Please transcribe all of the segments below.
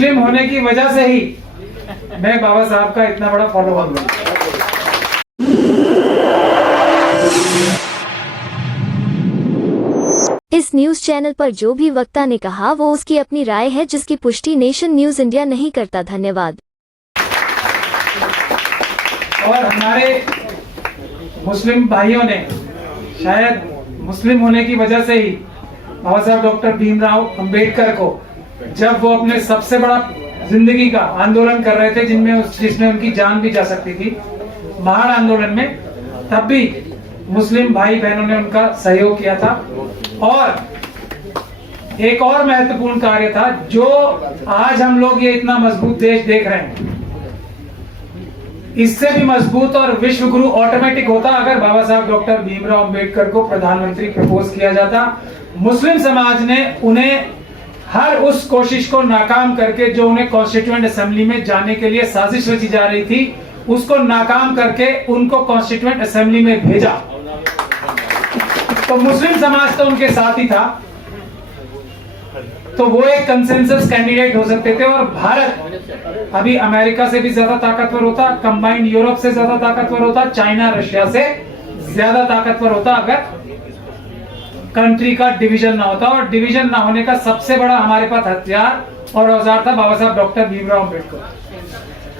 मुस्लिम होने की वजह से ही मैं बाबा साहब का इतना बड़ा फॉलोअर हूँ। इस न्यूज चैनल पर जो भी वक्ता ने कहा वो उसकी अपनी राय है, जिसकी पुष्टि नेशन न्यूज इंडिया नहीं करता। धन्यवाद। और हमारे मुस्लिम भाइयों ने शायद मुस्लिम होने की वजह से ही बाबा साहब डॉक्टर भीमराव अंबेडकर को, जब वो अपने सबसे बड़ा जिंदगी का आंदोलन कर रहे थे जिसमें उनकी जान भी जा सकती थी, महान आंदोलन में, तब भी मुस्लिम भाई बहनों ने उनका सहयोग किया था। और एक और महत्वपूर्ण कार्य था, जो आज हम लोग ये इतना मजबूत देश देख रहे हैं, इससे भी मजबूत और विश्व गुरु ऑटोमेटिक होता अगर बाबा साहब डॉक्टर भीमराव अंबेडकर को प्रधानमंत्री प्रपोज किया जाता। मुस्लिम समाज ने उन्हें हर उस कोशिश को नाकाम करके, जो उन्हें कॉन्स्टिट्यूएंट असेंबली में जाने के लिए साजिश रची जा रही थी, उसको नाकाम करके उनको कॉन्स्टिट्यूएंट असेंबली में भेजा। तो मुस्लिम समाज तो उनके साथ ही था, तो वो एक कंसेंसस कैंडिडेट हो सकते थे। और भारत अभी अमेरिका से भी ज्यादा ताकतवर होता, कंबाइंड यूरोप से ज्यादा ताकतवर होता, चाइना रशिया से ज्यादा ताकतवर होता अगर कंट्री का डिवीजन ना होता। और डिवीजन ना होने का सबसे बड़ा हमारे पास हथियार और औजार था बाबा साहब डॉक्टर भीमराव अंबेडकर।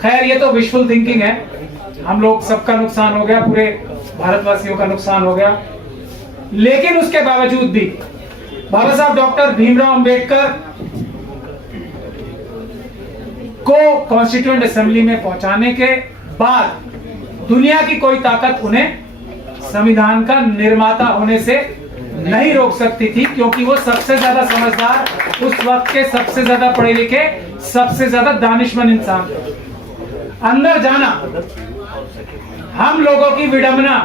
खैर, ये तो विशफुल थिंकिंग है, हम लोग सबका नुकसान हो गया, पूरे भारतवासियों का नुकसान हो गया। लेकिन उसके बावजूद भी बाबा साहब डॉक्टर भीमराव अंबेडकर को कॉन्स्टिट्यूएंट असेंबली में पहुंचाने के बाद दुनिया की कोई ताकत उन्हें संविधान का निर्माता होने से नहीं रोक सकती थी, क्योंकि वो सबसे ज्यादा समझदार, उस वक्त के सबसे ज्यादा पढ़े लिखे, सबसे ज्यादा दानिशमंद इंसान थे। अंदर जाना, हम लोगों की विडंबना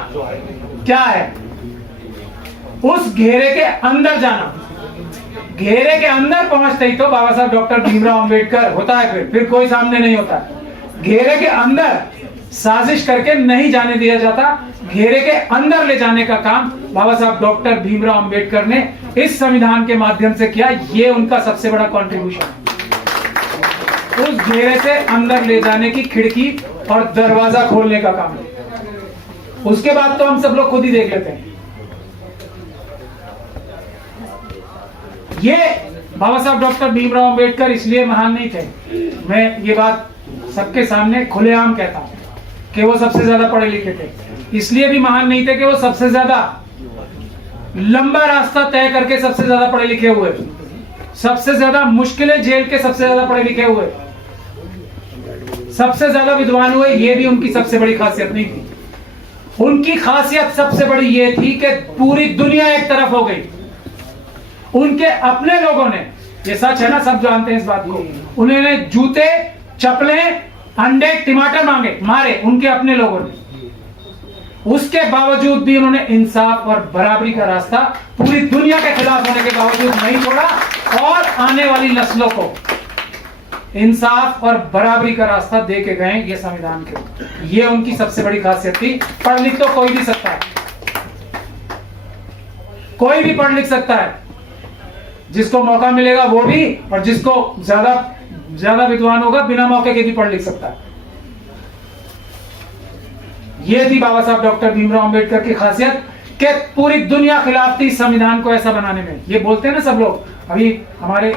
क्या है, उस घेरे के अंदर जाना। घेरे के अंदर पहुंचते ही तो बाबा साहब डॉक्टर भीमराव अंबेडकर होता है, फिर कोई सामने नहीं होता। घेरे के अंदर साजिश करके नहीं जाने दिया जाता, घेरे के अंदर ले जाने का काम बाबा साहब डॉक्टर भीमराव अंबेडकर ने इस संविधान के माध्यम से किया। ये उनका सबसे बड़ा कंट्रीब्यूशन, उस घेरे से अंदर ले जाने की खिड़की और दरवाजा खोलने का काम। उसके बाद तो हम सब लोग खुद ही देख लेते हैं। ये बाबा साहब डॉक्टर भीमराव अंबेडकर इसलिए महान नहीं थे, मैं ये बात सबके सामने खुलेआम कहता हूं कि वो सबसे ज्यादा पढ़े लिखे थे। इसलिए भी महान नहीं थे कि वो सबसे ज्यादा लंबा रास्ता तय करके सबसे ज्यादा पढ़े लिखे हुए, सबसे ज्यादा मुश्किलें झेल के सबसे ज्यादा पढ़े लिखे हुए, सबसे ज्यादा विद्वान हुए। ये भी उनकी सबसे बड़ी खासियत नहीं थी। उनकी खासियत सबसे बड़ी ये थी कि पूरी दुनिया एक तरफ हो गई। उनके अपने लोगों ने, ये सच है ना, सब जानते हैं इस बात को, उन्होंने जूते, चप्पलें, अंडे, टमाटर मारे उनके अपने लोगों ने। उसके बावजूद भी उन्होंने इंसाफ और बराबरी का रास्ता पूरी दुनिया के खिलाफ होने के बावजूद नहीं छोड़ा, और आने वाली नस्लों को इंसाफ और बराबरी का रास्ता दे के गए ये संविधान के। ये उनकी सबसे बड़ी खासियत थी। पढ़ लिख तो कोई भी सकता है, कोई भी पढ़ लिख सकता है, जिसको मौका मिलेगा वो भी, और जिसको ज्यादा विद्वान होगा बिना मौके के भी पढ़ लिख सकता है। ये थी बाबा साहब डॉक्टर भीमराव अंबेडकर की खासियत कि पूरी दुनिया खिलाफ थी संविधान को ऐसा बनाने में। ये बोलते हैं ना सब लोग, अभी हमारे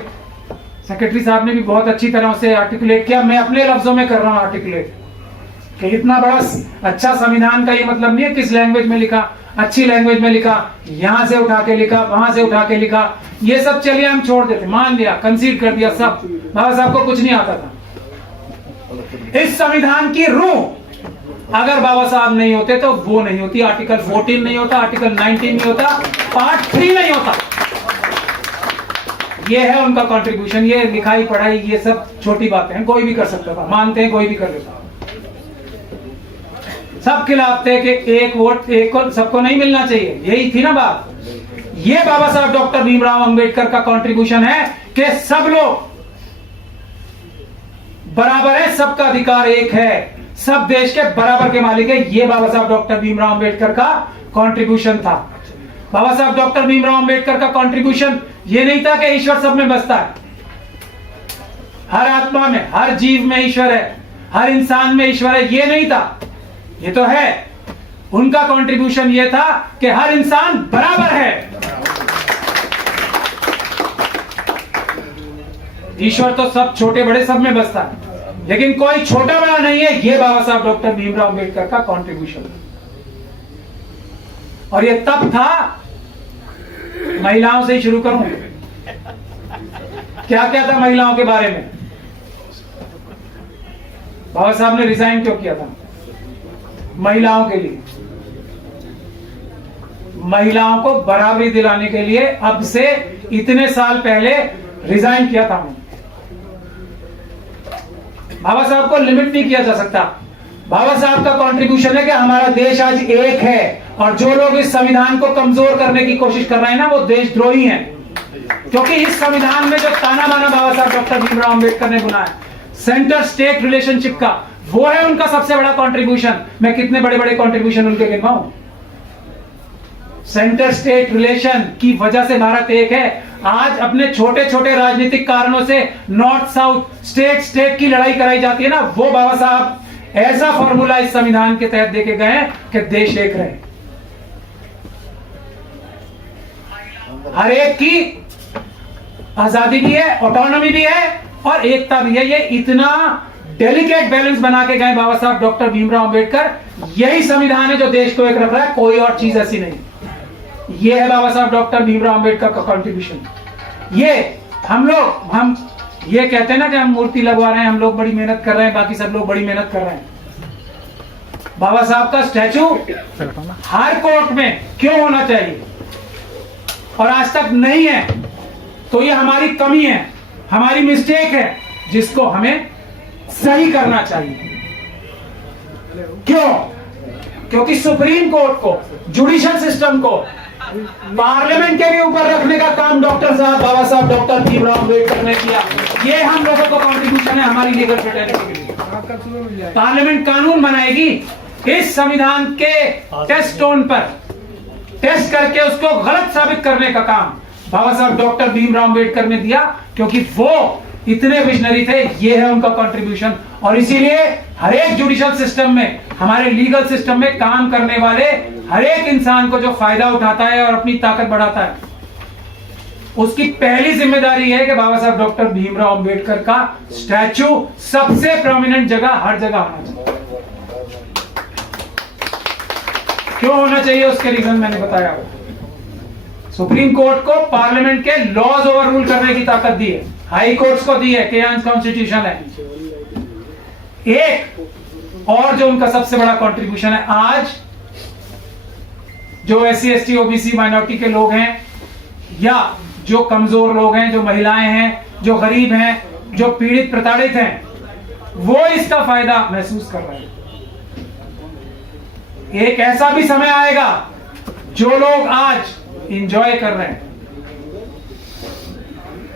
सेक्रेटरी साहब ने भी बहुत अच्छी तरह से आर्टिकुलेट किया, मैं अपने लफ्जों में कर रहा हूं आर्टिकुलेट, कि इतना बड़ा अच्छा संविधान का ये मतलब नहीं है किस लैंग्वेज में लिखा, अच्छी लैंग्वेज में लिखा, यहां से उठा के लिखा, वहां से उठा के लिखा, ये सब चलिए हम छोड़ देते, मान लिया, कंसीड कर दिया सब। बाबा साहब को कुछ नहीं आता था। इस संविधान की रूह अगर बाबा साहब नहीं होते तो वो नहीं होती। आर्टिकल 14 नहीं होता, आर्टिकल 19 नहीं होता, पार्ट 3 नहीं होता। ये है उनका कंट्रीब्यूशन। ये लिखाई पढ़ाई ये सब छोटी बातें हैं, कोई भी कर सकता था, मानते हैं, कोई भी कर लेता। सब खिलाफ थे कि एक वोट एक को सबको नहीं मिलना चाहिए, यही थी ना बात। ये बाबा साहब डॉक्टर भीमराव अंबेडकर का कंट्रीब्यूशन है कि सब लोग बराबर है, सबका अधिकार एक है, सब देश के बराबर के मालिक है। ये बाबा साहब डॉक्टर भीमराव अंबेडकर का कंट्रीब्यूशन था। बाबा साहब डॉक्टर भीमराव अंबेडकर का कंट्रीब्यूशन ये नहीं था कि ईश्वर सब में बसता है। हर आत्मा में, हर जीव में ईश्वर है, हर इंसान में ईश्वर है, ये नहीं था। ये तो है। उनका कंट्रीब्यूशन ये था कि हर इंसान बराबर है। ईश्वर तो सब छोटे बड़े सब में बसता है, लेकिन कोई छोटा बड़ा नहीं है। ये बाबा साहब डॉक्टर भीमराव अंबेडकर का कंट्रीब्यूशन। और ये तब था, महिलाओं से ही शुरू करूं। क्या क्या था महिलाओं के बारे में? बाबा साहब ने रिजाइन क्यों किया था? महिलाओं के लिए, महिलाओं को बराबरी दिलाने के लिए अब से इतने साल पहले रिजाइन किया था। बाबा साहब को लिमिट नहीं किया जा सकता। बाबा साहब का कंट्रीब्यूशन है कि हमारा देश आज एक है, और जो लोग इस संविधान को कमजोर करने की कोशिश कर रहे हैं ना, वो देशद्रोही हैं। क्योंकि इस संविधान में जो ताना बाना बाबा साहब डॉक्टर भीमराव अंबेडकर ने बुनाया सेंटर स्टेट रिलेशनशिप का, वो है उनका सबसे बड़ा कंट्रीब्यूशन। मैं कितने बड़े बड़े कंट्रीब्यूशन उनके गिनवाऊं? सेंटर स्टेट रिलेशन की वजह से भारत एक है। आज अपने छोटे छोटे राजनीतिक कारणों से नॉर्थ साउथ स्टेट की लड़ाई कराई जाती है ना, वो बाबा साहब ऐसा फॉर्मूला इस संविधान के तहत देके गए हैं कि देश एक रहे। हर एक की आजादी भी है, ऑटोनॉमी भी है और एकता भी है। ये इतना डेलिकेट बैलेंस बना के गए बाबा साहब डॉक्टर भीमराव अंबेडकर। यही संविधान है जो देश को एक रख रहा है, कोई और चीज ऐसी नहीं। ये है बाबा साहब डॉक्टर भीमराव अंबेडकर का कंट्रीब्यूशन। ये हम ये कहते हैं ना कि हम मूर्ति लगवा रहे हैं, हम लोग बड़ी मेहनत कर रहे हैं, बाकी सब लोग बड़ी मेहनत कर रहे हैं। बाबा साहब का स्टैचू हर कोर्ट में क्यों होना चाहिए और आज तक नहीं है, तो ये हमारी कमी है, हमारी मिस्टेक है, जिसको हमें सही करना चाहिए। क्यों? क्योंकि सुप्रीम कोर्ट को, जुडिशियल सिस्टम को पार्लियामेंट के भी ऊपर रखने का काम डॉक्टर साहब बाबा साहब डॉक्टर भीमराव अंबेडकर ने किया। ये हम लोगों का कंट्रीब्यूशन है हमारी लीगल फ्रेटर्निटी के लिए। पार्लियामेंट कानून बनाएगी इस संविधान के टेस्ट स्टोन पर, टेस्ट करके उसको गलत साबित करने का काम बाबा साहब डॉक्टर भीमराव अंबेडकर ने दिया, क्योंकि वो इतने विजनरी थे। ये है उनका कंट्रीब्यूशन। और इसीलिए हर एक जुडिशियल सिस्टम में, हमारे लीगल सिस्टम में काम करने वाले हर एक इंसान को जो फायदा उठाता है और अपनी ताकत बढ़ाता है, उसकी पहली जिम्मेदारी है कि बाबा साहब डॉक्टर भीमराव अंबेडकर का स्टैचू सबसे प्रोमिनेंट जगह, हर जगह होना चाहिए। क्यों होना चाहिए उसके रीजन मैंने बताया। सुप्रीम कोर्ट को पार्लियामेंट के लॉज ओवररूल करने की ताकत दी है, हाई कोर्ट्स को दी है, केयांस कॉन्स्टिट्यूशन है। एक और जो उनका सबसे बड़ा कंट्रीब्यूशन है, आज जो SC ST OBC माइनॉरिटी के लोग हैं, या जो कमजोर लोग हैं, जो महिलाएं हैं, जो गरीब हैं, जो पीड़ित प्रताड़ित हैं, वो इसका फायदा महसूस कर रहे हैं। एक ऐसा भी समय आएगा जो लोग आज इंजॉय कर रहे हैं,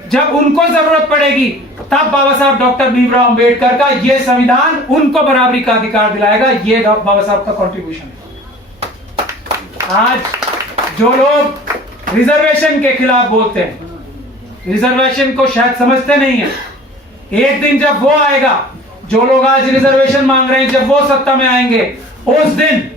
जब उनको जरूरत पड़ेगी तब बाबा साहब डॉक्टर भीमराव अंबेडकर का यह संविधान उनको बराबरी का अधिकार दिलाएगा। यह बाबा साहब का कंट्रीब्यूशन है। आज जो लोग रिजर्वेशन के खिलाफ बोलते हैं, रिजर्वेशन को शायद समझते नहीं है। एक दिन जब वो आएगा, जो लोग आज रिजर्वेशन मांग रहे हैं, जब वो सत्ता में आएंगे, उस दिन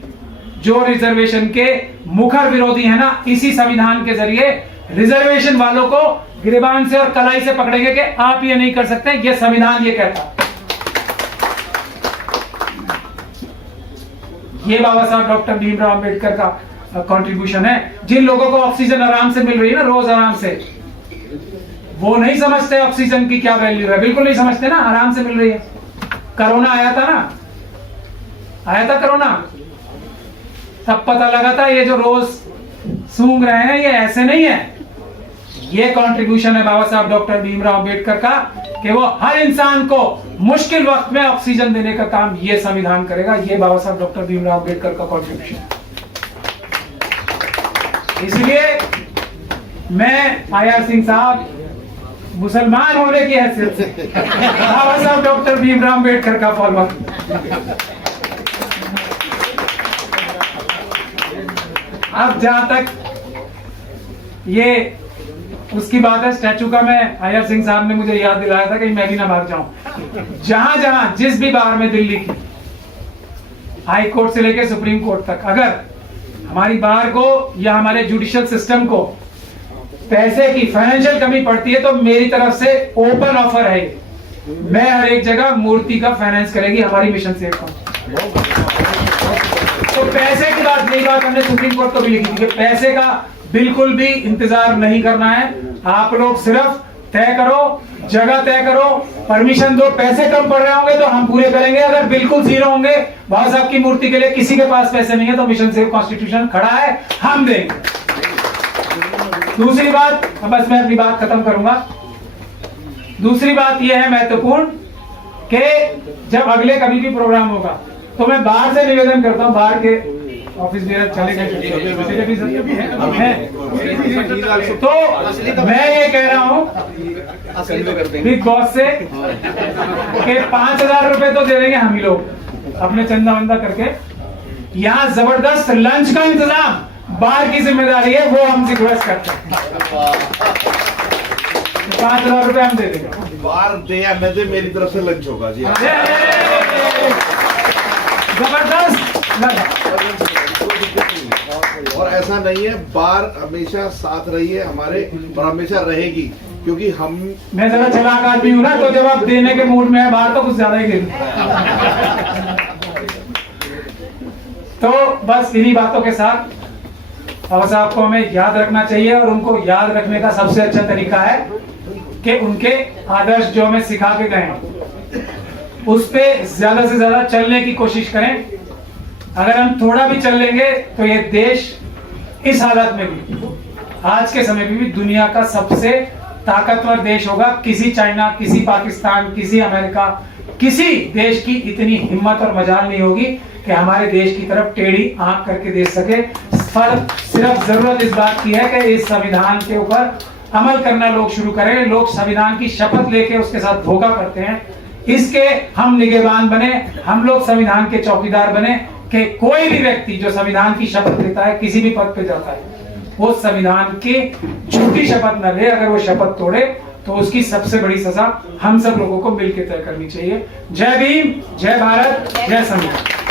जो रिजर्वेशन के मुखर विरोधी है ना, इसी संविधान के जरिए रिजर्वेशन वालों को गिरबान से और कलाई से पकड़ेंगे कि आप ये नहीं कर सकते, ये संविधान ये कहता। ये बाबा साहब डॉक्टर भीमराव अंबेडकर का कंट्रीब्यूशन है। जिन लोगों को ऑक्सीजन आराम से मिल रही है ना, रोज आराम से, वो नहीं समझते ऑक्सीजन की क्या वैल्यू है, बिल्कुल नहीं समझते ना, आराम से मिल रही है। कोरोना आया था ना, आया था कोरोना, तब पता लगा था ये जो रोज सूंघ रहे हैं ये ऐसे नहीं है। ये कंट्रीब्यूशन है बाबा साहब डॉक्टर भीमराव अंबेडकर का कि वो हर इंसान को मुश्किल वक्त में ऑक्सीजन देने का काम ये संविधान करेगा। ये बाबा साहब डॉक्टर भीमराव अंबेडकर का कंट्रीब्यूशन है। इसलिए मैं IR सिंह साहब, मुसलमान होने की हैसियत से बाबा साहब डॉक्टर भीमराव अंबेडकर का फॉलोअर। अब जहां तक ये उसकी बात है स्टैचू का। मैं अय्यर सिंह साहब ने मुझे याद दिलाया था कि मैं भी ना भाग जाऊं। जहां जहां जिस भी बार में दिल्ली की हाई कोर्ट से लेकर सुप्रीम कोर्ट तक अगर हमारी बार को या हमारे जुडिशियल सिस्टम को पैसे की फाइनेंशियल कमी पड़ती है तो मेरी तरफ से ओपन ऑफर है, मैं हर एक जगह मूर्ति का फाइनेंस करेगी हमारी मिशन सेफ का। तो पैसे की बात नहीं, बात हमने सुप्रीम कोर्ट को भी लिखी थी कि पैसे का बिल्कुल भी इंतजार नहीं करना है। आप लोग सिर्फ तय करो, जगह तय करो, परमिशन दो। पैसे कम पड़ रहे होंगे तो हम पूरे करेंगे, अगर बिल्कुल जीरो होंगे, बाबा साहब की मूर्ति के लिए किसी के पास पैसे नहीं है तो मिशन सेव कॉन्स्टिट्यूशन खड़ा है, हम देंगे। दूसरी बात, अब बस मैं अपनी बात खत्म करूंगा। दूसरी बात यह है महत्वपूर्ण कि जब अगले कभी भी प्रोग्राम होगा तो मैं बाहर से निवेदन करता हूं, बाहर के ऑफिस मेरा चले गए तो मैं ये कह रहा हूं बिग बॉस से कि 5,000 रुपए तो दे देंगे हम ही लोग अपने चंदा वंदा करके। यहां जबरदस्त लंच का इंतजाम बाहर की जिम्मेदारी है, वो हम रिक्वेस्ट करते हैं। 5,000 रुपए हम दे देंगे, बाहर दे या न दे, मेरी तरफ से लंच होगा जी। जबरदस्त। और ऐसा नहीं है, बार हमेशा साथ रही है हमारे और हमेशा रहेगी, क्योंकि हम मैं जरा चालाक आदमी हूं ना, तो जब आप देने के मूड में है बाहर तो कुछ ज्यादा ही गिर। तो बस इन्हीं बातों के साथ बाबा साहब को हमें याद रखना चाहिए और उनको याद रखने का सबसे अच्छा तरीका है कि उनके आदर्श जो हमें सिखा के गए उस पे ज्यादा से ज्यादा चलने की कोशिश करें। अगर हम थोड़ा भी चल लेंगे तो ये देश इस हालत में भी, आज के समय में भी दुनिया का सबसे ताकतवर देश होगा। किसी चाइना, किसी पाकिस्तान, किसी अमेरिका, किसी देश की इतनी हिम्मत और मजाल नहीं होगी कि हमारे देश की तरफ टेढ़ी आंख करके देख सके। फर्क सिर्फ जरूरत इस बात की है कि इस संविधान के ऊपर अमल करना लोग शुरू करें। लोग संविधान की शपथ लेके उसके साथ धोखा करते हैं, इसके हम निगहबान बने, हम लोग संविधान के चौकीदार बने कि कोई भी व्यक्ति जो संविधान की शपथ लेता है, किसी भी पद पे जाता है, वो संविधान की झूठी शपथ न ले। अगर वो शपथ तोड़े तो उसकी सबसे बड़ी सजा हम सब लोगों को मिलकर तय करनी चाहिए। जय भीम, जय भारत, जय संविधान।